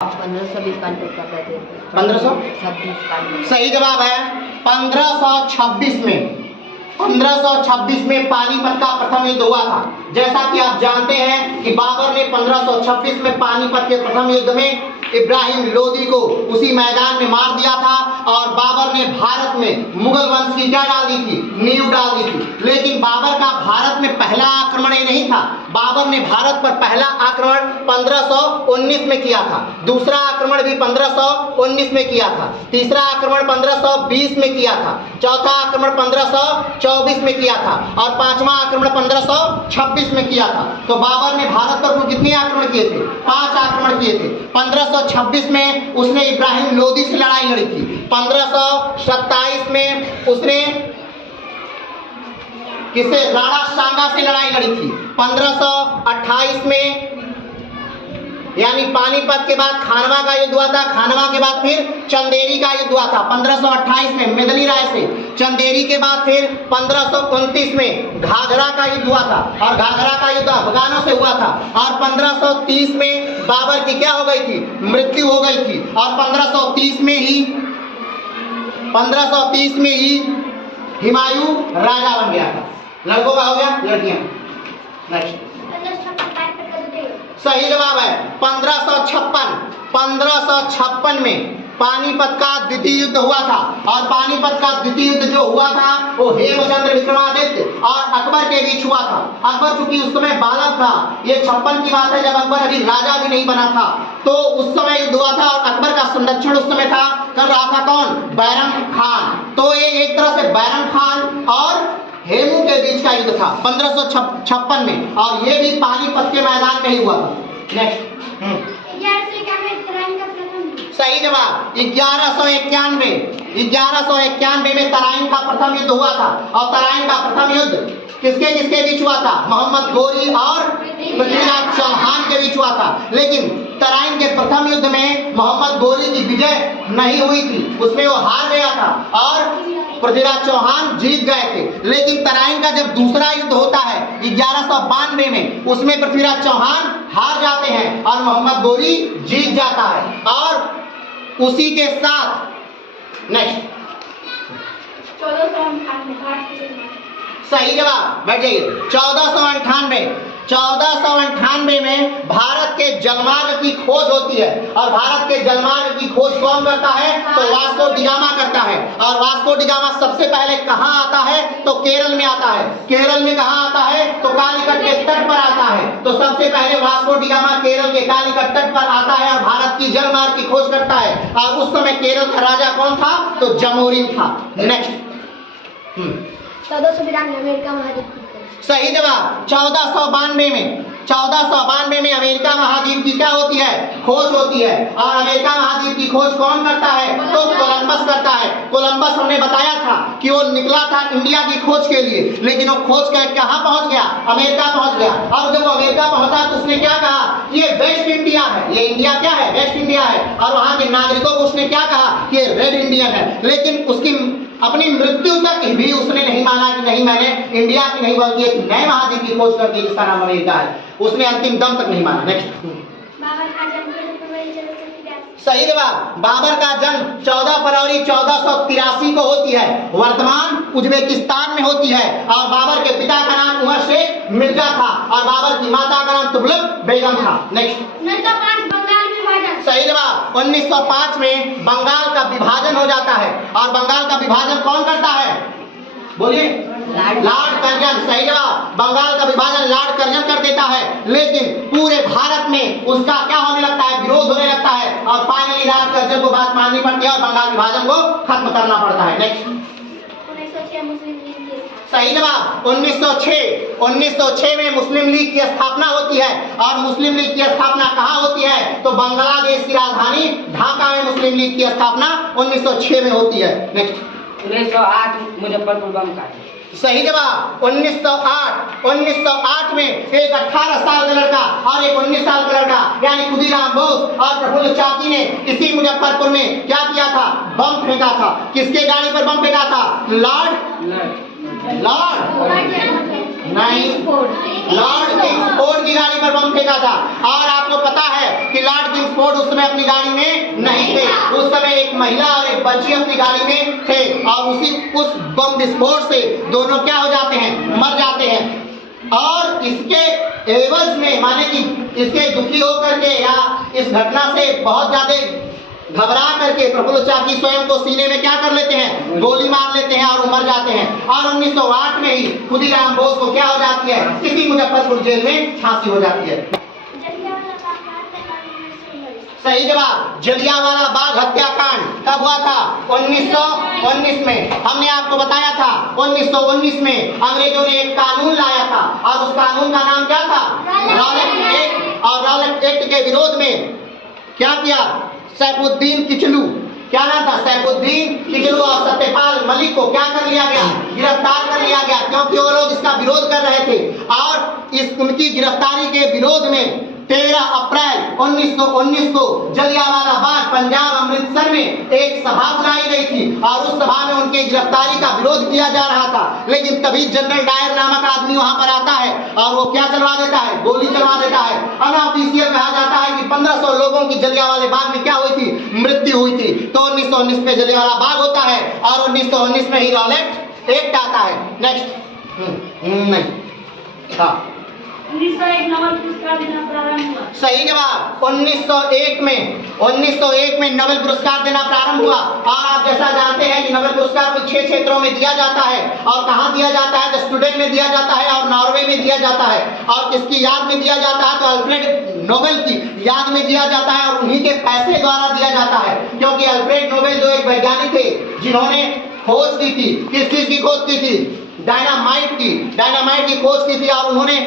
1520 contact कर रहे थे। 1526 सही जवाब है। 1526 में पानीपत का प्रथम युद्ध हुआ था। जैसा कि आप जानते हैं कि बाबर ने 1526 में पानीपत के प्रथम युद्ध में इब्राहिम लोदी को उसी मैदान में मार दिया था और बाबर ने भारत में मुगल वंश की क्या डाल दी थी, नींव डाल दी थी। लेकिन बाबर का भारत में पहला आक्रमण ही नहीं था। बाबर ने भारत पर पहला आक्रमण 1519 में किया था, दूसरा आक्रमण भी 1519 में किया था, तीसरा आक्रमण 1520 में किया था, चौथा आक्रमण 1524 में किया था और पांचवा आक्रमण 1526 में किया था। तो बाबर ने भारत पर कुल कितने आक्रमण किए थे? 5 आक्रमण किए थे। 1526 में उसने इब्राहिम लोदी से लड़ाई लड़ी थी। 1527 में उसने किसे, राणा सांगा से लड़ाई लड़ी थी। 1528 में यानी पानीपत के बाद खानवा का युद्ध हुआ था, खानवा के बाद फिर चंदेरी का युद्ध हुआ था 1528 में मेदनी राय से। चंदेरी के बाद फिर 1529 में घाघरा का युद्ध हुआ था और घाघरा का युद्ध अफगानों से हुआ था और 1530 में बाबर की क्या हो गई थी, मृत्यु हो गई थी और 1530 में ही हुमायूं राजा बन गया था। लड़कों का हो गया, लड़कियां नेक्स्ट। सही जवाब है 1556 में पानीपत का द्वितीय युद्ध हुआ था और पानीपत का द्वितीय युद्ध जो हुआ था वो हेमचंद्र विक्रमादित्य और अकबर के बीच हुआ था। अकबर चूंकि उस समय बालक था, ये 56 की बात है जब अकबर अभी राजा भी नहीं बना था, तो उस समय युद्ध हुआ था और अकबर का संरक्षण उस समय था कर रहा था कौन, बैरम खान। तो ये एक तरह से बैरम खान और हेमू के बीच का युद्ध था 1556 में और ये भी पानीपत के मैदान में ही हुआ था। नेक्स्ट। सही जवाब 1191 में तराइन का प्रथम युद्ध हुआ था और तराइन का प्रथम युद्ध किसके किसके बीच हुआ था, मोहम्मद गोरी और पृथ्वीराज चौहान के बीच हुआ था। लेकिन तराइन के प्रथम युद्ध में मोहम्मद गोरी की विजय नहीं हुई थी, उसमें वो हार गया था और पृथ्वीराज चौहान जीत गए थे। लेकिन तराइन का जब दूसरा युद्ध होता है 1192 में, उसमें पृथ्वीराज चौहान हार जाते हैं और मोहम्मद गोरी जीत जाता है और उसी के साथ नेक्स्ट 1498 सही जवाब, बैठ जाइए। 1498 में भारत के जलमार्ग की खोज होती है और भारत के जलमार्ग की खोज कौन करता है, तो वास्को डी गामा करता है। और वास्को डी गामा सबसे पहले कहाँ आता है, तो केरल में आता है। केरल में कहाँ आता है, तो कालीकट के तट पर आता है। तो सबसे पहले वास्को डी गामा केरल के कालीकट तट पर आता है और भारत की जलमार्ग की खोज करता है। और उस समय केरल का राजा कौन था, तो जमोरिन था। नेक्स्ट। 1492 अमेरिका महाद्वीप की सही जवाब 1492 में अमेरिका महाद्वीप की क्या होती है, खोज होती है। और अमेरिका महाद्वीप की खोज कौन करता है, तो कोलंबस करता है। कोलंबस हमने बताया था कि वो निकला था इंडिया की खोज के लिए, लेकिन वो खोज कर कहाँ पहुंच गया, अमेरिका पहुंच गया। और जब वो अमेरिका पहुंचा तो उसने क्या कहा, ये वेस्ट इंडिया है, ये इंडिया क्या है, वेस्ट इंडिया है। और वहां के नागरिकों को उसने क्या कहा कि ये रेड इंडियन है। लेकिन उसकी अपनी मृत्यु तक भी उसने नहीं माना कि नहीं, मैंने इंडिया की नहीं बल्कि एक नए महाद्वीप की खोज कर दी जिसका नाम अमेरिका है। उसने अंतिम दम तक नहीं माना। नेक्स्ट। सही जवाब बाबर का जन्म 14 फरवरी 1483 को होती है, वर्तमान उज्बेकिस्तान में होती है। और बाबर के पिता का नाम उमर शेख मिर्जा था और बाबर की माता का नाम तुगलक बेगम था। नेक्स्ट। सही जवाब 1905 में बंगाल का विभाजन हो जाता है और बंगाल का विभाजन कौन करता है, बोलिए, लॉर्ड कर्जन। सही जवाब बंगाल का विभाजन लॉर्ड कर्जन कर देता है। लेकिन पूरे भारत में उसका क्या होने लगता है, विरोध होने लगता है और फाइनली लॉर्ड कर्जन को बात माननी पड़ती है और बंगाल विभाजन को खत्म करना पड़ता है। नेक्स्ट। सही जवाब 1906 में मुस्लिम लीग की स्थापना होती है और मुस्लिम लीग की स्थापना कहाँ होती है, तो बांग्लादेश की राजधानी ढाका में मुस्लिम लीग की स्थापना 1906 में होती है। नेक्स्ट। 1908 मुजफ्फरपुर बम का। सही जवाब 1908 में एक 18 साल का लड़का और एक 19 साल का लड़का यानी खुदीराम बोस और प्रफुल्ल चाकी ने इसी मुजफ्फरपुर में क्या किया था, बम फेंका था। किसके गाड़ी पर बम फेंका था, लॉर्ड नहीं, लॉर्ड किंग्सफोर्ड की गाड़ी पर बम फेंका था। और आपको पता है कि लॉर्ड किंग्सफोर्ड उस समय अपनी गाड़ी में नहीं थे, उस समय एक महिला और एक बच्ची अपनी गाड़ी में थे, और उस बम विस्फोट से दोनों क्या हो जाते हैं, मर जाते हैं। और इसके एवज में, माने कि इसके दुखी होकर के या इस घटना से बहुत ज्यादा घबरा करके प्रफुल्ल चाकी स्वयं को सीने में क्या कर लेते हैं, गोली मार लेते हैं और मर जाते हैं। और 1908 में ही खुदीराम बोस को क्या हो जाती है, इसी मुजफ्फरपुर जेल में फांसी हो जाती है। सही जवाब, जलियांवाला बाग हत्याकांड कब हुआ था? 1919 में। हमने आपको बताया था 1919 में अंग्रेजों ने एक कानून लाया था, और उस कानून का नाम क्या था? Rowlatt act. और रॉलेट एक्ट के विरोध में क्या किया? सैफुद्दीन किचलू, क्या नाम था? सैफुद्दीन किचलू और सत्यपाल मलिक को क्या कर लिया गया? गिरफ्तार कर लिया गया, क्योंकि वो लोग इसका विरोध कर रहे थे। और उनकी गिरफ्तारी के विरोध में 13 अप्रैल 1919 को जलियांवाला बाग पंजाब अमृतसर में एक सभा बुलाई गई थी, और उस सभा में उनकी गिरफ्तारी का विरोध किया जा रहा था। लेकिन तभी जनरल डायर नामक आदमी वहां पर आता है, और वो क्या चलवा देता है? गोली चलवा देता है। अनऑफिशियल कहा जाता है कि 1500 लोगों की जलियांवाले बाग में क्या हुई थी? मृत्यु हुई थी। तो 1919 में जलियांवाला बाग होता है, और 1919 में ही रॉलेट एक्ट आता है। नेक्स्ट नहीं, हाँ 1901 नोबेल पुरस्कार देना प्रारंभ हुआ। सही जवाब, 1901 में नोबेल पुरस्कार देना प्रारंभ हुआ। और आप जैसा जानते हैं कि नोबेल पुरस्कार को 6 क्षेत्रों में दिया जाता है। और कहाँ दिया जाता है? तो स्वीडन में दिया जाता है, और नॉर्वे में दिया जाता है। और किसकी याद में दिया जाता है? तो अल्फ्रेड नोबेल की याद में दिया जाता है, और उन्हीं के पैसे द्वारा दिया जाता है। क्योंकि अल्फ्रेड नोबेल जो एक वैज्ञानिक थे जिन्होंने खोज की थी, किस चीज की खोज की थी? डायनामाइट की खोज की थी। और उन्होंने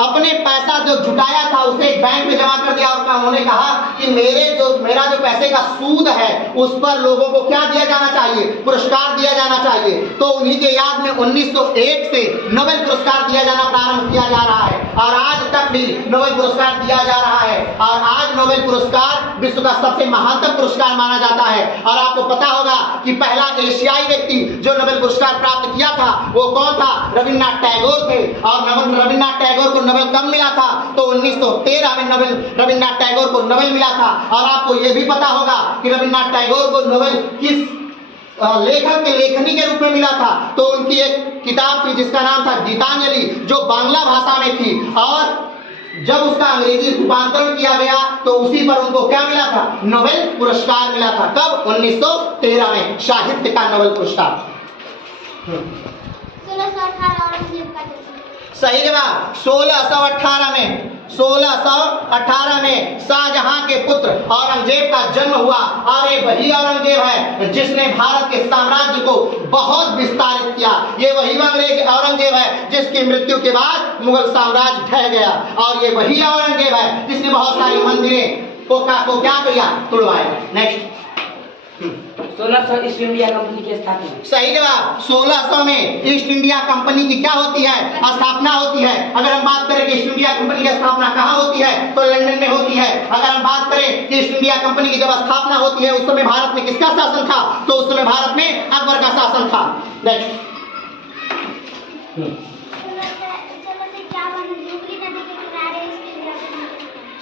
अपने पैसा जो जुटाया था उसे एक बैंक में जमा कर दिया, और उन्होंने कहा कि मेरा जो पैसे का सूद है उस पर लोगों को क्या दिया जाना चाहिए? पुरस्कार दिया जाना चाहिए। तो उन्हीं के याद में 1901 से नोबेल पुरस्कार दिया जाना प्रारंभ किया जा रहा है, और आज तक भी नोबेल पुरस्कार दिया जा रहा है। और आज नोबेल पुरस्कार विश्व का सबसे महत्वपूर्ण पुरस्कार माना जाता है। और आपको पता होगा कि पहला एशियाई व्यक्ति जो नोबेल पुरस्कार प्राप्त किया था वो कौन था? रविन्द्रनाथ टैगोर थे। और रविन्द्रनाथ टैगोर को नोबेल कब मिला था? तो 1913 में रविन्द्रनाथ टैगोर को नोबेल मिला था। और आपको यह भी पता होगा कि रविन्द्रनाथ टैगोर को नोबेल किस लेखक के लेखनी के रूप में मिला था? तो उनकी एक किताब थी जिसका नाम था गीतांजलि, जो बांग्ला भाषा में थी। और जब उसका अंग्रेजी रूपांतरण किया गया तो उसी पर उनको क्या मिला था? नोबेल पुरस्कार मिला था। कब? 1913 में, साहित्य का नोबेल पुरस्कार। 1618 औरंगजेब का जन्म। सही जवाब, 1618 में शाहजहां के पुत्र औरंगजेब का जन्म हुआ। और ये वही औरंगजेब है जिसने भारत के साम्राज्य को बहुत विस्तारित किया। ये वही औरंगजेब है जिसकी मृत्यु के बाद मुगल साम्राज्य ढह गया। और ये वही औरंगजेब है जिसने बहुत सारी मंदिरें को क्या किया? तुड़वाया। नेक्स्ट 1600 ईस्ट इंडिया कंपनी की स्थापना। सही जवाब, 1600 में ईस्ट इंडिया कंपनी की क्या होती है? स्थापना होती है। अगर हम बात करें कि ईस्ट इंडिया कंपनी की स्थापना कहाँ होती है तो लंदन में होती है। अगर हम बात करें कि ईस्ट इंडिया कंपनी की जब स्थापना होती है उस समय भारत में किसका शासन था? तो उस समय भारत में अकबर का शासन था। नेक्स्ट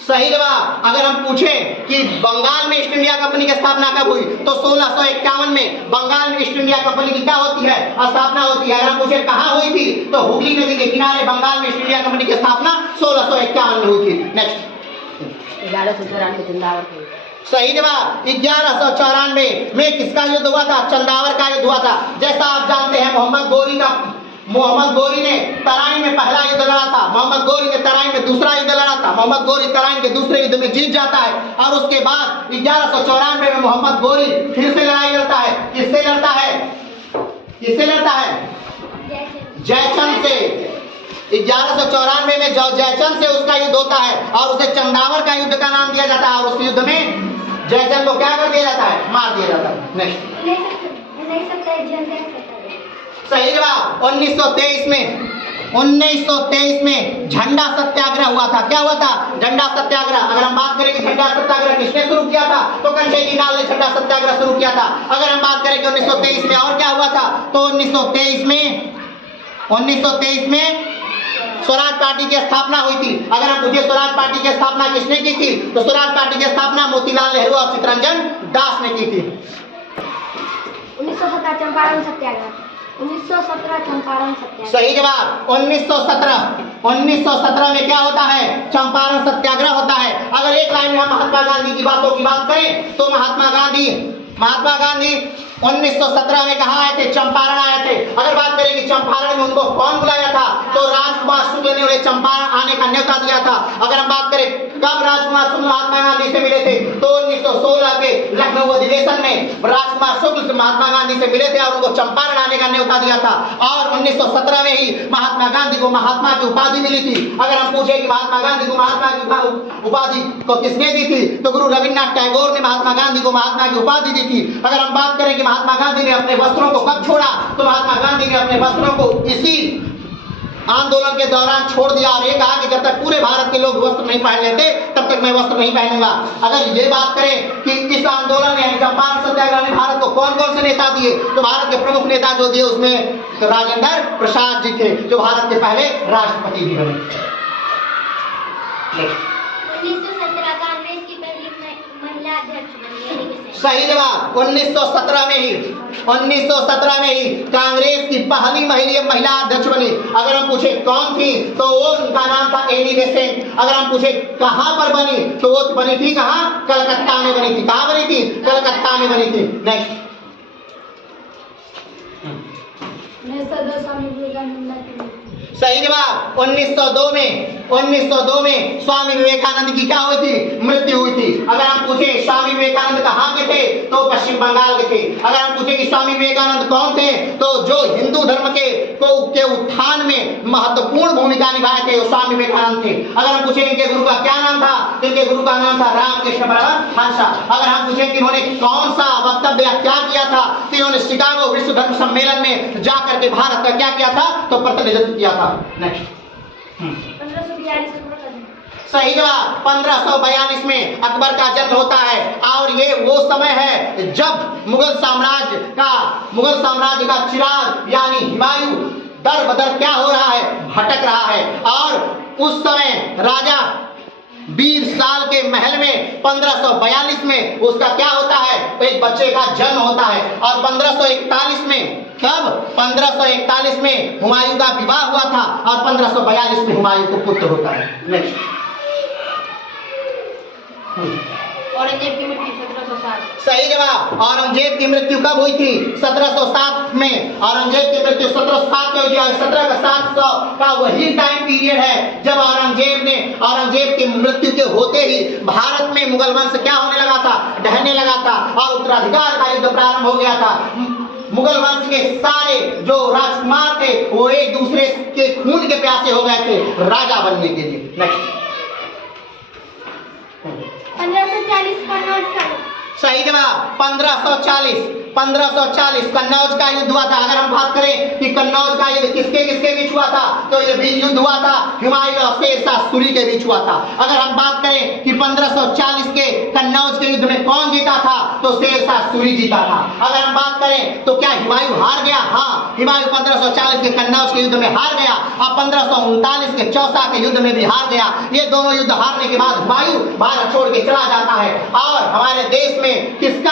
सही जवाब, अगर हम पूछें कि बंगाल में ईस्ट इंडिया कंपनी की स्थापना कब हुई तो 1651 में बंगाल में ईस्ट इंडिया कंपनी की क्या होती है? स्थापना होती है। अगर हम पूछे कहाँ हुई थी तो हुगली नदी के किनारे बंगाल में ईस्ट इंडिया कंपनी की स्थापना 1651 में हुई थी। नेक्स्ट 1194 चंदावर का। सही जवाब, 1194 में किसका युद्ध हुआ था? चंदावर का युद्ध हुआ था। जैसा आप जानते हैं मोहम्मद गोरी ने तराइन में पहला युद्ध लड़ा था, मोहम्मद गोरी ने तराइन में दूसरा युद्ध लड़ा था, मोहम्मद गोरी तराइन के दूसरे युद्ध में जीत जाता है। और उसके बाद 1194 में मोहम्मद गोरी फिर से लड़ाई लड़ता है। किससे लड़ता है? जयचंद से। 1194 में जयचंद से उसका युद्ध होता है, और उसे चंदावर का युद्ध का नाम दिया जाता है। और उस युद्ध में जयचंद को क्या कर दिया जाता है? मार दिया जाता है। नेक्स्ट सही जवाब, 1923 में झंडा सत्याग्रह हुआ था। क्या हुआ था? झंडा सत्याग्रह। अगर हम बात करें कि झंडा सत्याग्रह किसने शुरू किया था तो कंचेली लाल ने झंडा सत्याग्रह शुरू किया था। अगर हम बात करें कि 1923 में और क्या हुआ था तो 1923 में स्वराज पार्टी की स्थापना हुई थी? अगर हम पूछे स्वराज पार्टी की स्थापना किसने की थी, तो स्वराज पार्टी की स्थापना मोतीलाल नेहरू और चित्तरंजन दास ने की थी। 1917 चंपारण सत्याग्रह। 1917 चंपारण सत्याग्रह। सही जवाब 1917 में क्या होता है? चंपारण सत्याग्रह होता है। अगर एक लाइन में हम महात्मा गांधी की बातों की बात करें तो महात्मा गांधी 1917 में कहाँ आए थे? चंपारण आए थे। अगर बात करें कि चंपारण में उनको कौन बुलाया था, तो राजकुमार शुक्ल ने उन्हें चंपारण आने का न्योता दिया था। अगर हम बात करें कब राजकुमार शुक्ल महात्मा गांधी से मिले थे, तो 1916 के लखनऊ अधिवेशन में राजकुमार शुक्ल महात्मा गांधी से मिले थे और उनको चंपारण आने का न्योता दिया था। और 1917 में ही महात्मा गांधी को महात्मा की उपाधि मिली थी। अगर हम पूछे कि महात्मा गांधी को महात्मा की उपाधि को किसने दी थी, तो गुरु रविन्द्रनाथ टैगोर ने महात्मा गांधी को महात्मा की उपाधि दी थी। अगर हम बात करें कि महात्मा गांधी ने अपने वस्त्रों को कब छोड़ा, तो महात्मा गांधी ने अपने वस्त्रों को इसी आंदोलन के दौरान छोड़ दिया और ये कहा कि जब तक पूरे भारत के लोग वस्त्र नहीं पहन लेते तब तक मैं वस्त्र नहीं पहनूंगा। अगर ये बात करें कि इस आंदोलन में चंपारण सत्याग्रह में भारत को कौन कौन से नेता दिए, तो भारत के प्रमुख नेता जो दिए उसमें राजेंद्र प्रसाद जी थे, जो भारत के पहले राष्ट्रपति भी बने। 1917 कांग्रेस की पहली महिला अध्यक्ष बनी। सही जवाब 1917 में ही कांग्रेस की पहली महिला अध्यक्ष बनी। अगर हम पूछे कौन थी, तो वो उनका नाम था एनी बेसेंट। अगर हम पूछे कहां पर बनी, तो वो बनी थी कहां? कलकत्ता में बनी थी। कहां बनी थी? कलकत्ता में बनी थी। नेक्स्ट। सही जवाब 1902 में स्वामी विवेकानंद की क्या हुई थी? मृत्यु हुई थी। अगर हम पूछे स्वामी विवेकानंद कहाँ के थे, तो पश्चिम बंगाल के थे। अगर हम पूछे कि स्वामी विवेकानंद कौन थे, तो जो हिंदू धर्म के उत्थान में महत्वपूर्ण भूमिका निभाए थे, वो स्वामी विवेकानंद थे। अगर हम पूछे इनके गुरु का क्या नाम था, तो इनके गुरु का नाम था रामकृष्ण परमहंस। अगर हम पूछे कि इन्होंने कौन सा वक्तव्य क्या किया था, तो इन्होंने शिकागो विश्व धर्म सम्मेलन में जाकर के भारत का क्या किया था? तो प्रतिनिधित्व किया था। नेक्स्ट। 1542 सही जवाब 1542 में अकबर का जन्म होता है और ये वो समय है जब मुगल साम्राज्य का चिराग यानी हुमायूं दर बदर क्या हो रहा है? भटक रहा है। और उस समय राजा 20 साल के महल में 1542 में उसका क्या होता है? एक बच्चे का जन्म होता है। और 1541 में कब? 1541 में हुमायूं का विवाह हुआ था और 1542 में हुमायूं को पुत्र होता है। नेक्स्ट। औरंगजेब की मृत्यु 1707। सही जवाब औरंगजेब की मृत्यु कब हुई थी? 1707 में। औरंगजेब की मृत्यु 1707 में हुई थी और 1700 का वही टाइम पीरियड है जब औरंगजेब की मृत्यु के होते ही भारत में मुगल वंश क्या होने लगा था? ढहने लगा था और उत्तराधिकार का युद्ध प्रारंभ हो गया था। मुगल वंश के सारे जो राजकुमार थे वो एक दूसरे के खून के प्यासे हो गए थे राजा बनने के लिए। नेक्स्ट। 1540 कन्नौज का। सही जवाब 1540 कन्नौज का युद्ध हुआ था। अगर हम बात करें कि कन्नौज का युद्ध किसके किसके बीच हुआ था, तो ये भी युद्ध हुआ था हुमायूं और शेरशाह सूरी के बीच हुआ था। अगर हम बात करें कि 1540 के कन्नौज के युद्ध में कौन जीता था, तो शेरशाह सूरी जीता था। अगर हम बात करें तो क्या हुमायूं हार गया? हाँ, हुमायूं 1540 के कन्नौज के युद्ध में हार गया और 1539 के चौसा के युद्ध में भी हार गया। ये दोनों युद्ध हारने के बाद हुमायूं भारत छोड़ के चला जाता है और हमारे देश में किस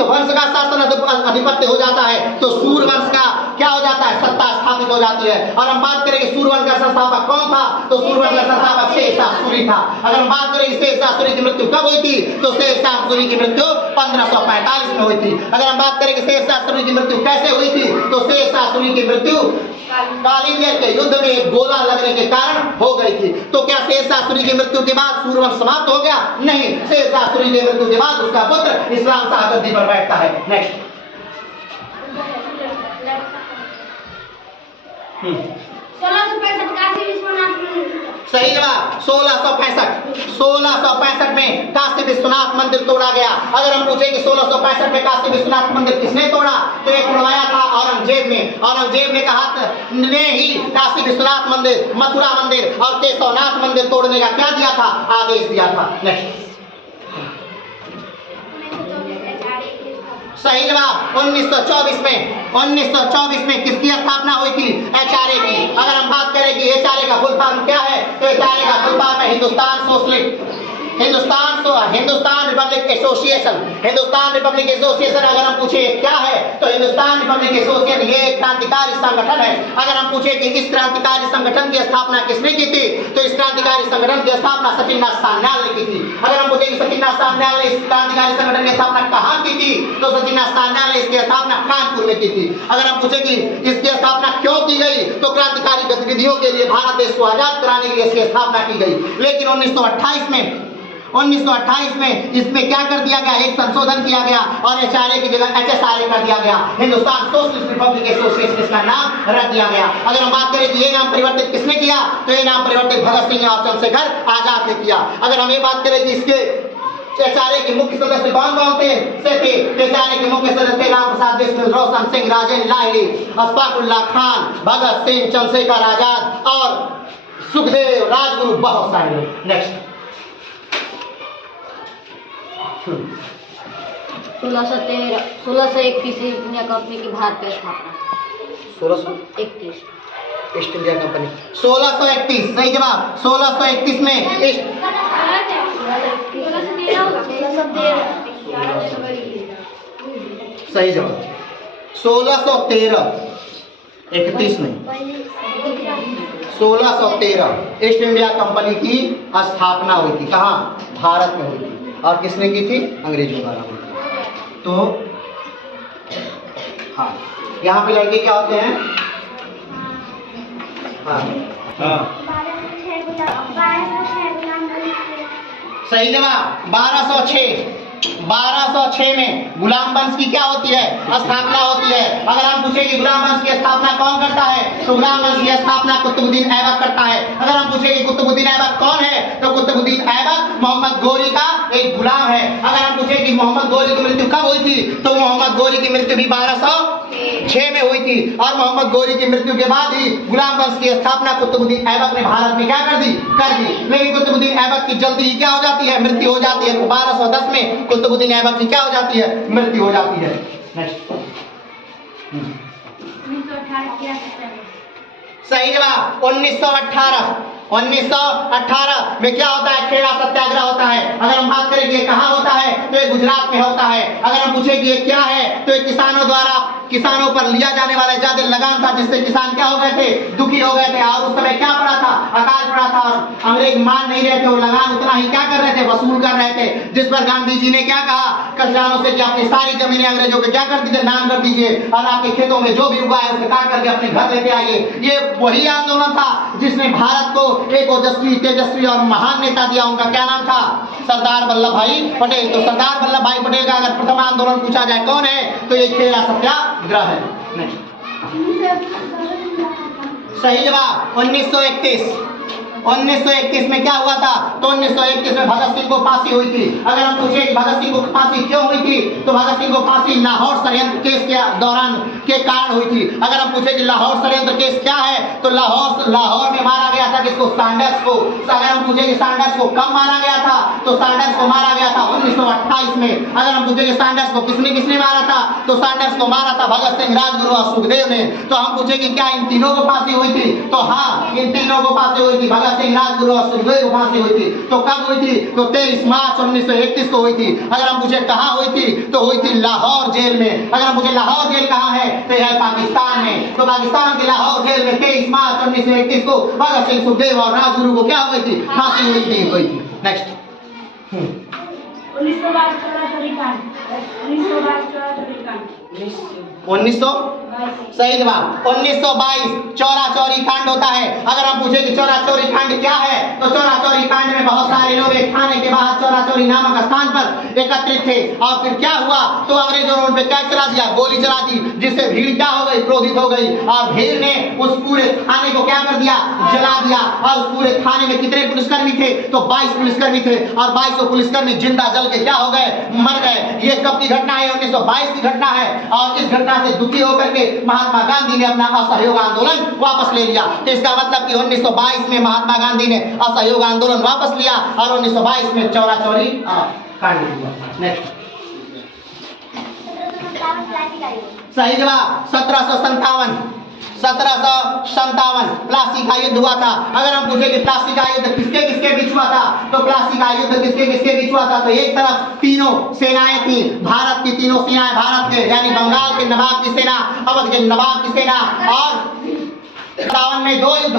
वंश का शासन अधिपत्य हो जाता है, तो सूर वंश का क्या हो जाता है? सत्ता स्थापित हो जाती है। और हम बात करें कि सूर वंश का संस्थापक कौन था, तो सूर वंश का संस्थापक शेरशाह सूरी था। अगर हम बात करें कि शेरशाह सूरी की मृत्यु कब हुई थी, तो शेरशाह सूरी की मृत्यु 1545 में हुई थी। अगर हम बात करें कि शेरशाह सूरी की मृत्यु कैसे हुई थी, तो शेरशाह सूरी की मृत्यु कालिंगर के युद्ध में गोला लगने के कारण हो गई थी। तो क्या शेरशाह सूरी की मृत्यु के बाद सूरवंश समाप्त हो गया? नहीं, शेरशाह सूरी की मृत्यु के बाद उसका पुत्र इस्लाम शाह गद्दी पर बैठता है। नेक्स्ट। 1665 काशी विश्वनाथ मंदिर। सही जवाब 1665 में काशी विश्वनाथ मंदिर तोड़ा गया। अगर हम पूछे कि 1665 में काशी विश्वनाथ मंदिर किसने तोड़ा, तो ये तोड़वाया था औरंगजेब ने कहा ने ही काशी विश्वनाथ मंदिर, मथुरा मंदिर और केशवनाथ मंदिर तोड़ने का क्या दिया था? आदेश दिया था। नेक्स्ट। सही जवाब 1924 में। 1924 में किसकी स्थापना हुई थी? HRA की। अगर हम बात करें कि HRA का फुल फॉर्म क्या है, तो HRA का फुल फॉर्म है Hindustan Republic association. Hindustan Republic association अगर हम पूछे क्या है, तो हिंदुस्तान रिपब्लिक एसोसिएशन ये एक क्रांतिकारी संगठन है। अगर हम पूछे कि इस क्रांतिकारी संगठन की स्थापना किसने की थी, तो इस क्रांतिकारी संगठन की स्थापना सचिंद्रनाथ सान्याल ने की थी। अगर हम पूछे कि सचिंद्रनाथ सान्याल ने इस क्रांतिकारी संगठन की स्थापना कहाँ की थी, तो सचिंद्रनाथ सान्याल ने इसकी स्थापना कानपुर में की थी। अगर हम पूछे कि इसकी स्थापना क्यों की गई, तो क्रांतिकारी गतिविधियों के लिए भारत देश को आजाद कराने के लिए इसकी स्थापना की गई। लेकिन 1928 में इसमें क्या कर दिया गया, एक संशोधन किया गया और HRA की जगह HSRA कर दिया गया। हिंदुस्तान सोशलिस्ट रिपब्लिक एसोसिएशन इसका नाम रख दिया गया। अगर हम बात करें कि ये नाम परिवर्तित किसने किया, तो ये नाम परिवर्तित भगत सिंह और चंद्रशेखर आजाद ने किया। अगर हम ये बात करें कि इसके HRA के मुख्य सदस्य कौन कौन थे, HRA के मुख्य सदस्य राम प्रसाद बिस्मिल, रोशन सिंह, राजेंद्र लाहिड़ी, अशफाकुल्लाह खान, भगत सिंह, चंद्रशेखर आजाद और सुखदेव, राजगुरु, बहुत सारे लोग। नेक्स्ट 1631 इंडिया कंपनी की भारतीय स्थापना। 1631 ईस्ट इंडिया कंपनी 1631 सही जवाब। 1631 में सही जवाब 1613 31 में 1613 ईस्ट इंडिया कंपनी की स्थापना हुई थी। कहाँ? भारत में हुई थी। और किसने की थी? अंग्रेजों द्वारा हुई थी। तो हाँ, यहाँ पे लड़के क्या होते हैं? हाँ सही जवाब 1206 में गुलाम वंश की क्या होती है? स्थापना होती है। अगर हम पूछे कि गुलाम वंश की स्थापना कौन करता है, तो गुलाम वंश की स्थापना कुतुबुद्दीन ऐबक करता है। अगर हम पूछे कि कुतुबुद्दीन ऐबक कौन है, तो कुतुबुद्दीन ऐबक मोहम्मद गोरी का एक गुलाम है। अगर हम पूछे कि मोहम्मद गोरी की मृत्यु कब हुई थी, तो मोहम्मद गोरी की मृत्यु भी 1206 में हुई थी। और मोहम्मद गोरी की मृत्यु के बाद ही गुलाम वंश की स्थापना कुतुबुद्दीन ऐबक ने भारत में क्या कर दी? लेकिन कुतुबुद्दीन ऐबक की जल्दी ही क्या हो जाती है? मृत्यु हो जाती है। 1210 में कुतुबुद्दीन ऐबक की क्या हो जाती है? मृत्यु हो जाती है। नेक्स्ट सही जवाब 1918 में क्या होता है? खेड़ा सत्याग्रह होता है। अगर हम बात करें कि ये कहाँ होता है, तो ये गुजरात में होता है। अगर हम पूछे कि ये क्या है, तो ये किसानों पर लिया जाने वाला ज्यादा लगान था, जिससे किसान क्या हो गए थे? दुखी हो गए थे। और उस समय क्या पड़ा था? अकाल पड़ा था और अंग्रेज मान नहीं रहे थे। वो लगान उतना ही क्या कर रहे थे? वसूल कर रहे थे। जिस पर गांधी जी ने क्या कहा किसानों से कि अपनी सारी जमीनें अंग्रेजों के क्या कर दीजिए? नाम कर दीजिए और आपके खेतों में जो भी उगा है उसे काट करके अपने घर लेते आइए। ये वही आंदोलन था जिसने भारत को एक ओजस्वी, तेजस्वी और महान नेता दिया। उनका क्या नाम था? सरदार वल्लभ भाई पटेल। तो सरदार वल्लभ भाई पटेल का अगर प्रथम आंदोलन पूछा जाए कौन है, तो ये खेड़ा सत्याग्रह है। सही जवाब 1931 में क्या हुआ था? तो 1931 में भगत सिंह को फांसी हुई थी। अगर हम पूछे कि भगत सिंह को फांसी क्यों हुई थी, तो भगत सिंह को फांसी लाहौर षड्यंत्र केस के दौरान के कारण हुई थी। अगर हम पूछे कि लाहौर षड्यंत्र केस क्या है, तो लाहौर में मारा गया था किसको? सैंडर्स को। अगर हम पूछे कि सैंडर्स को कब मारा गया था, तो सैंडर्स को मारा गया था 1928 में। अगर हम पूछे कि सैंडर्स को किसने मारा था, तो सैंडर्स को मारा था भगत सिंह, राजगुरु और सुखदेव ने। तो हम पूछे कि क्या इन तीनों को फांसी हुई थी, तो हाँ, इन तीनों को फांसी हुई थी। भगत सिंह, राजगुरु और सुखदेव को फांसी हुई थी। तो कब हुई थी? तो 23 मार्च 1931 को हुई थी। अगर हम पूछे कहाँ हुई थी, तो हुई थी लाहौर जेल में। अगर हम पूछे लाहौर जेल कहाँ है, तो यह पाकिस्तान में। तो पाकिस्तान के लाहौर जेल में 23 मार्च 1931 को भगत सिंह, सुखदेव और राजगुरु को क्या हुई थी? फांसी हुई थी। नेक्स्ट 1922 सही जवाब 1922 चौरा चौरी कांड होता है। अगर हम पूछे कि चौरा चौरी कांड क्या है, तो चौरा चौरी कांड में बहुत सारे लोग एक थाने के बाहर चौरा चौरी नामक स्थान पर एकत्रित थे। और फिर क्या हुआ, तो अंग्रेजों ने उन पे क्या चला दिया? गोली चला दी, जिससे भीड़ क्या हो गई? क्रोधित हो गई। और भीड़ ने उस पूरे थाने को क्या कर दिया? जला दिया। और उस पूरे थाने में कितने पुलिसकर्मी थे? तो 22 पुलिसकर्मी थे। और 22 पुलिसकर्मी जिंदा जल के क्या हो गए? मर गए। ये कब की घटना है? 1922 की घटना है। और इस घटना से दुखी होकर के महात्मा गांधी ने अपना असहयोग आंदोलन वापस ले लिया। तो इसका मतलब कि 1922 में महात्मा गांधी ने असहयोग आंदोलन वापस लिया और 1922 में चौरा चौरी कांड हुआ। नेक्स्ट प्लास्टिक का युद्ध। सही जवाब 1757 प्लासी का युद्ध हुआ था। अगर हम पूछे कि प्लासी का युद्ध किसके किसके बीच हुआ था, तो प्लासी का युद्ध किसके किसके बीच हुआ था, तो एक तरफ तीनों सेनाएं थी, भारत की तीनों सेनाएं, भारत के यानी बंगाल के नवाब की सेना, अवध के नवाब की सेना, और 57 में दो युद्ध,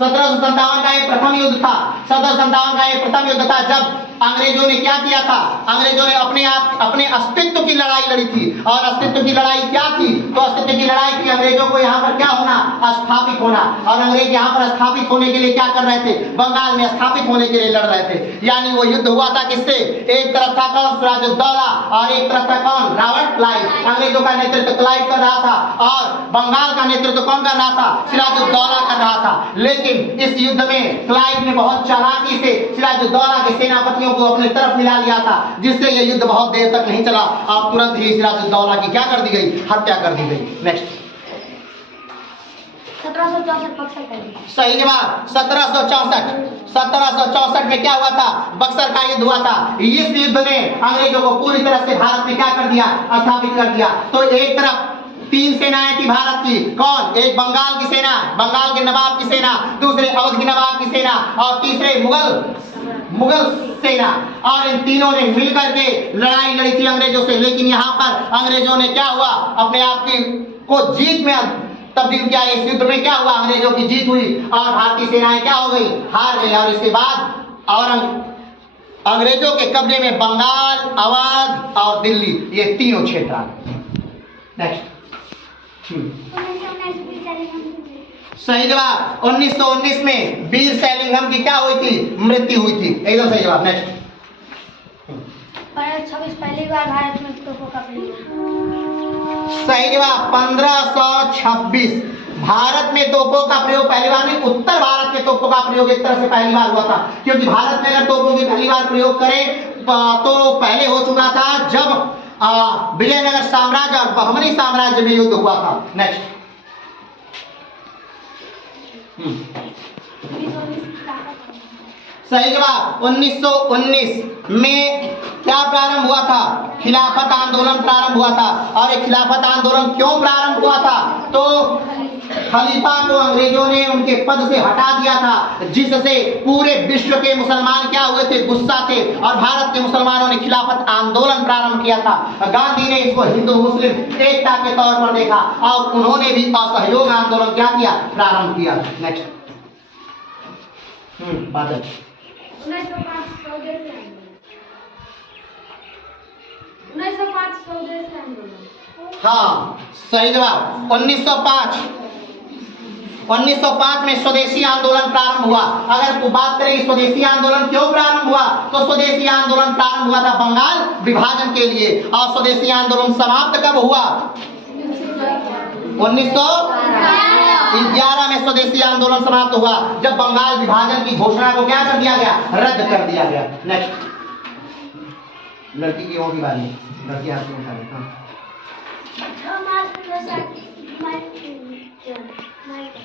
1757 का एक प्रथम युद्ध था, 1757 का एक प्रथम युद्ध था जब अंग्रेजों ने क्या किया था, अंग्रेजों ने अपने अस्तित्व की लड़ाई लड़ी थी। और अस्तित्व की लड़ाई क्या थी, तो अस्तित्व की लड़ाई थी अंग्रेजों को यहाँ पर क्या होना, स्थापित होना। और अंग्रेज यहाँ पर स्थापित होने के लिए क्या कर रहे थे, बंगाल में स्थापित होने के लिए लड़ रहे थे। यानी वो युद्ध हुआ था किससे, एक तरफ था कौन, सिराजुद्दौला, और एक तरफ था कौन, रॉबर्ट क्लाइव। अंग्रेजों का नेतृत्व क्लाइव कर रहा था और बंगाल का नेतृत्व कौन कर रहा था, सिराजुद्दौला कर रहा था। लेकिन इस युद्ध में क्लाइव ने बहुत चालाकी से सिराजुद्दौला के सेनापतियों को अपने तरफ मिला लिया था, जिससे यह युद्ध बहुत देर तक नहीं चला और तुरंत ही सिराजुद्दौला की क्या कर दी गई, हत्या कर दी गई। नेक्स्ट 1764 बक्सर का युद्ध। सही जवाब 1764 में क्या हुआ था, बक्सर का युद्ध हुआ था। इस युद्ध ने अंग्रेजों को पूरी तरह से भारत में क्या कर दिया, स्थापित कर दिया। तो एक तरफ तीन सेनाएं थी भारत की, कौन, एक बंगाल की सेना, बंगाल के नवाब की सेना, दूसरे अवध के नवाब की सेना, और तीसरे मुगल सेना। और इन तीनों ने मिलकर के लड़ाई लड़ी थी अंग्रेजों से। लेकिन यहाँ पर अंग्रेजों ने क्या हुआ, अपने आप की को जीत में तब्दील किया। इस युद्ध में क्या हुआ, अंग्रेजों की जीत हुई और भारतीय सेनाएं क्या हो गई, हार गई। और इसके बाद और अंग्रेजों के कब्जे में बंगाल, अवध और दिल्ली, ये तीनों क्षेत्र आ गए। नेक्स्ट सही जवाब 1919 में वीर सैलिंघम की क्या हुई थी, मृत्यु हुई थी। एकदम सही जवाब। नेक्स्ट 26 पहली बार भारत में तोपों का प्रयोग। सही जवाब 1526 भारत में तोपों का प्रयोग पहली बार नहीं, उत्तर भारत में तोपों का प्रयोग एक तरह से पहली बार हुआ था। क्योंकि भारत में अगर तोपों की पहली बार प्रयोग करें तो पहले हो चुका था जब विजयनगर साम्राज्य और बहमनी साम्राज्य में युद्ध हुआ था। नेक्स्ट सही जवाब 1919 में क्या प्रारंभ हुआ था, खिलाफत आंदोलन प्रारंभ हुआ था। और ये खिलाफत आंदोलन क्यों प्रारंभ हुआ था, तो खलीफा को अंग्रेजों ने उनके पद से हटा दिया था, जिससे पूरे विश्व के मुसलमान क्या हुए थे, गुस्सा थे। और भारत के मुसलमानों ने खिलाफत आंदोलन प्रारंभ किया था। गांधी ने इसको हिंदू मुस्लिम एकता के तौर पर देखा और उन्होंने भी असहयोग आंदोलन क्या किया, प्रारंभ किया। नेक्स्ट बादल 1905 स्वदेशी आंदोलन। हाँ सही जवाब 1905 में स्वदेशी आंदोलन प्रारंभ हुआ। अगर बात करें स्वदेशी आंदोलन क्यों प्रारंभ हुआ, तो स्वदेशी आंदोलन प्रारंभ हुआ था बंगाल विभाजन के लिए। और स्वदेशी आंदोलन समाप्त कब हुआ, 1911 में स्वदेशी आंदोलन समाप्त हुआ, जब बंगाल विभाजन की घोषणा को क्या कर दिया गया, रद्द कर दिया गया। नेक्स्ट लड़की की ओर की बारी, लड़की हाथ में उठा रही है।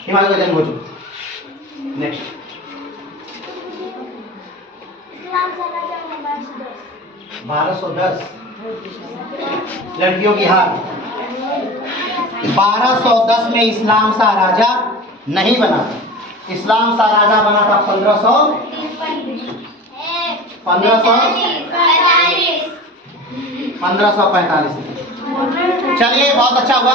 हिमालय का जन्म हो चुका। नेक्स्ट 1210 लड़कियों की हार 1210 में इस्लाम शाह राजा नहीं बना, इस्लाम शाह राजा बना था 1545। चलिए बहुत अच्छा हुआ।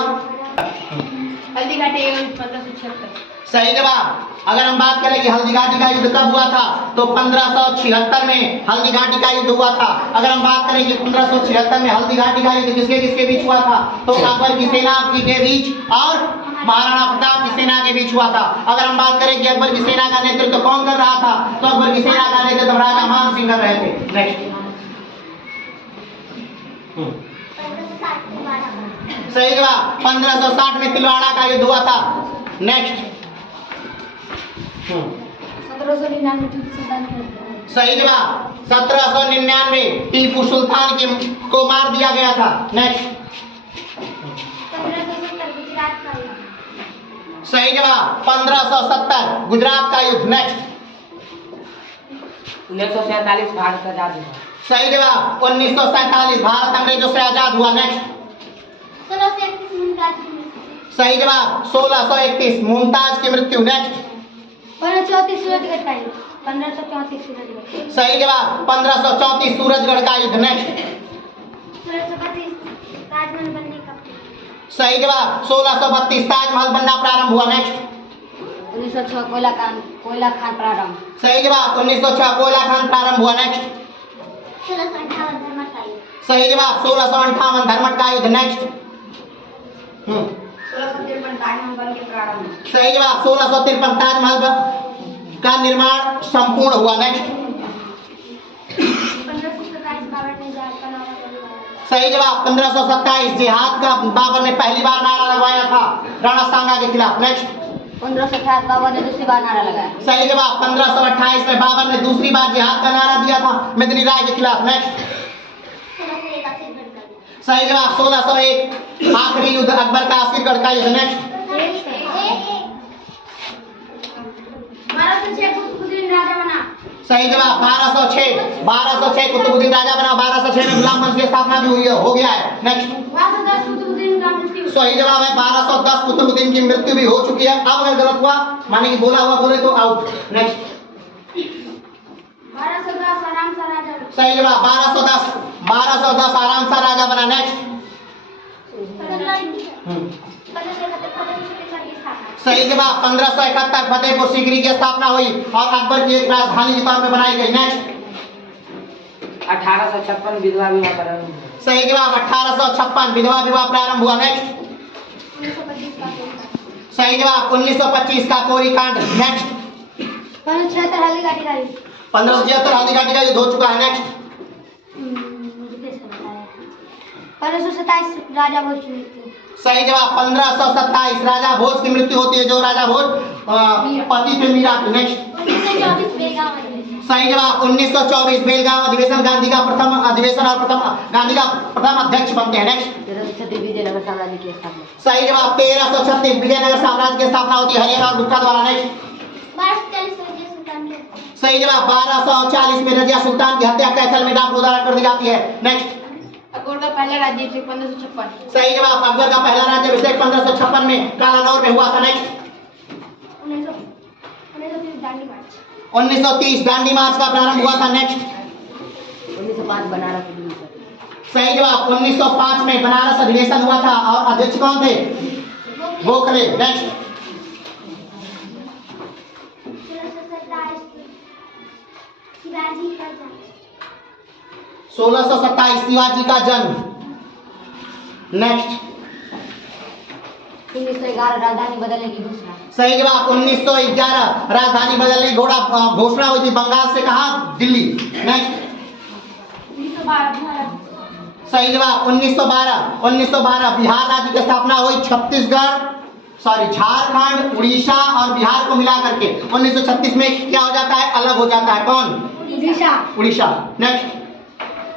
हल्दीघाटी 1576। सही जवाब। अगर हम बात करें कि हल्दीघाटी का युद्ध कब हुआ था, तो 1576 में हल्दीघाटी का युद्ध हुआ था। अगर हम बात करें कि 1576 में हल्दीघाटी का युद्ध किसके किसके बीच हुआ था, तो अकबर की सेना के बीच और महाराणा प्रताप की सेना के बीच हुआ था। अगर हम बात करें कि अकबर की सेना का नेतृत्व कौन कर रहा था, तो अकबर की सेना का नेतृत्व राजा मान सिंह कर रहे थे। नेक्स्ट सही जवाब 1560 में तिलवाड़ा का युद्ध हुआ था। नेक्स्ट 1799 सही जवाब 1799 टीपू सुल्तान को मार दिया गया था। नेक्स्ट 1570 गुजरात का युद्ध। सही जवाब 1570 गुजरात का युद्ध। नेक्स्ट 1947 भारत आजाद हुआ। सही जवाब 1947 भारत अंग्रेजों से आजाद हुआ। नेक्स्ट सही जवाब 1631 मुमताज की मृत्यु। नेक्स्ट 1534 सूरजगढ़ का युद्ध। 1534 सूरजगढ़। सही जवाब 1534 सूरजगढ़ का युद्ध। नेक्स्ट 1632 ताजमहल बनने का। सही जवाब 1632 ताजमहल बनना प्रारंभ हुआ। नेक्स्ट 1906 कोयला खान प्रारंभ। सही जवाब 1906 कोयला खान प्रारंभ हुआ। नेक्स्ट 1658 धर्मठ का युद्ध। सही जवाब 1658 धर्मठ का युद्ध। नेक्स्ट 1653 ताजमहल बन के प्रारंभ। सही जवाब 1653 ताजमहल का निर्माण संपूर्ण हुआ। नेक्स्ट 1527 बाबर ने जहाज का नारा लगवाया। सही जवाब 1527 जिहाद का बाबर ने पहली बार नारा लगवाया था राणा सांगा के खिलाफ। नेक्स्ट 1528 बाबर ने दूसरी बार नारा लगाया। सही जवाब 1528 में बाबर ने दूसरी बार जिहाद का नारा दिया था मेदिनी राय के खिलाफ। नेक्स्ट 1601 असीरगढ़ का युद्ध। सही जवाब 1601 आखिरी युद्ध अकबर का असीरगढ़ का युद्ध। नेक्स्ट 1206 कुतुबुद्दीन राजा बना। सही जवाब 1206 कुतुबुद्दीन राजा बना। 1206 में गुलाम वंश की स्थापना भी हुई हो गया है। नेक्स्ट 1210 कुतुबुद्दीन का मृत्यु। सही जवाब है 1210 कुतुबुद्दीन की मृत्यु भी हो चुकी है। अब अगर गलत हुआ माने कि बोला हुआ बोले तो आउट। नेक्स्ट 1210 आराम सा राजा बना। सही जवाब 1210 आराम सा राजा बना। नेक्स्ट 1571 की स्थापना। सही जवाब 1571 फतेहपुर सीकरी की स्थापना हुई और अकबर की एक राजधानी के तौर पर बनाई गई। नेक्स्ट 1856 विधवा विवाह प्रारंभ। सही जवाब 1856 विधवा विवाह प्रारंभ हुआ। नेक्स्ट 1925 का कोई। सही जवाब 1925 का कोरी कांड। नेक्स्ट 1576 हल्दीघाटी का युद्ध। 1576 हल्दीघाटी का युद्ध हो चुका है। नेक्स्ट मुझे कैसे बताया। 1527 राजा भोज की मृत्यु। सही जवाब 1527 राजा भोज की मृत्यु होती है जो राजा भोज पति थे मीरा के। नेक्स्ट 1924 बेलगाम अधिवेशन। सही जवाब 1924 बेलगांव अधिवेशन गांधी का प्रथम अधिवेशन और गांधी का प्रथम अध्यक्ष बनते हैं। नेक्स्ट 1336 विजयनगर साम्राज्य की स्थापना। सही जवाब 1336 विजयनगर साम्राज्य की स्थापना होती है हरियाणा और गुप्ता द्वारा। नेक्स्ट 1240 रजिया सुल्तान की हत्या। सही जवाब 1240 में रजिया सुल्तान की हत्या कैथल में डाकू द्वारा कर दी जाती है। नेक्स्ट अकबर का पहला राज्याभिषेक 1556। सही जवाब अकबर का पहला राज्याभिषेक 1556 में कालानौर में हुआ था। नेक्स्ट 1930 दांडी मार्च। 1930 दांडी मार्च का प्रारंभ हुआ था। नेक्स्ट 1905 बनारस अधिवेशन। सही जवाब 1905 में बनारस अधिवेशन हुआ था और अध्यक्ष कौन थे? गोखले। नेक्स्ट 1627 शिवाजी का जन्म। नेक्स्ट 1911 राजधानी बदलने की घोषणा। सही जवाब 1911 राजधानी बदलने की घोषणा हुई थी बंगाल से कहा? दिल्ली। नेक्स्ट 1912 सही जवाब 1912 बिहार राज्य की स्थापना हुई। झारखंड उड़ीसा और बिहार को मिला करके 1936 में क्या हो जाता है? अलग हो जाता है। कौन? उड़ीसा। नेक्स्ट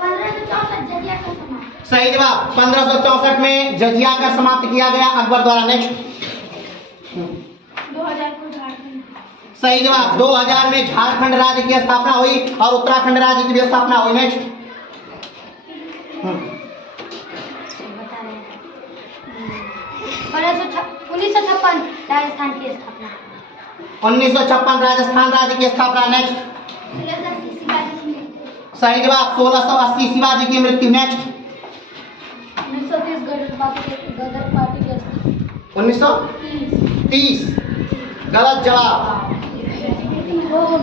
1564 जजिया का समाप्त। सही जवाब 1564 में जजिया का समाप्त किया गया अकबर द्वारा। नेक्स्ट 2000 को झारखंड। सही जवाब 2000 में झारखंड राज्य की स्थापना हुई और उत्तराखंड राज्य की भी स्थापना हुई। नेक्स्ट 1956 राजस्थान की स्थापना। 1956 राजस्थान राज्य की स्थापना। नेक्स्ट 1680 शिवाजी की मृत्यु। सही जवाब 1680 शिवाजी की मृत्यु। नेक्स्ट 1930 गदर पार्टी की स्थापना। 1930 गलत जवाब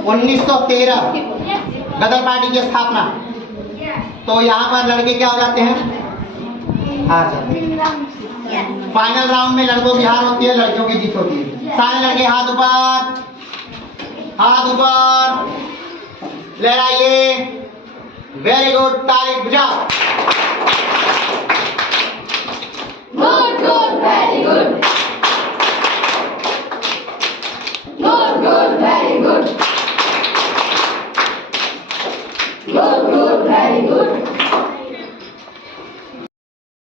1913 गदर पार्टी की स्थापना। तो यहाँ पर लड़के क्या हो जाते हैं? हार जाते हैं। फाइनल राउंड में लड़कों की हार होती है, लड़कियों की जीत होती है। सारे लड़के हाथ ऊपर, हाथ ऊपर लहराइए। वेरी गुड, ताली बजाओ।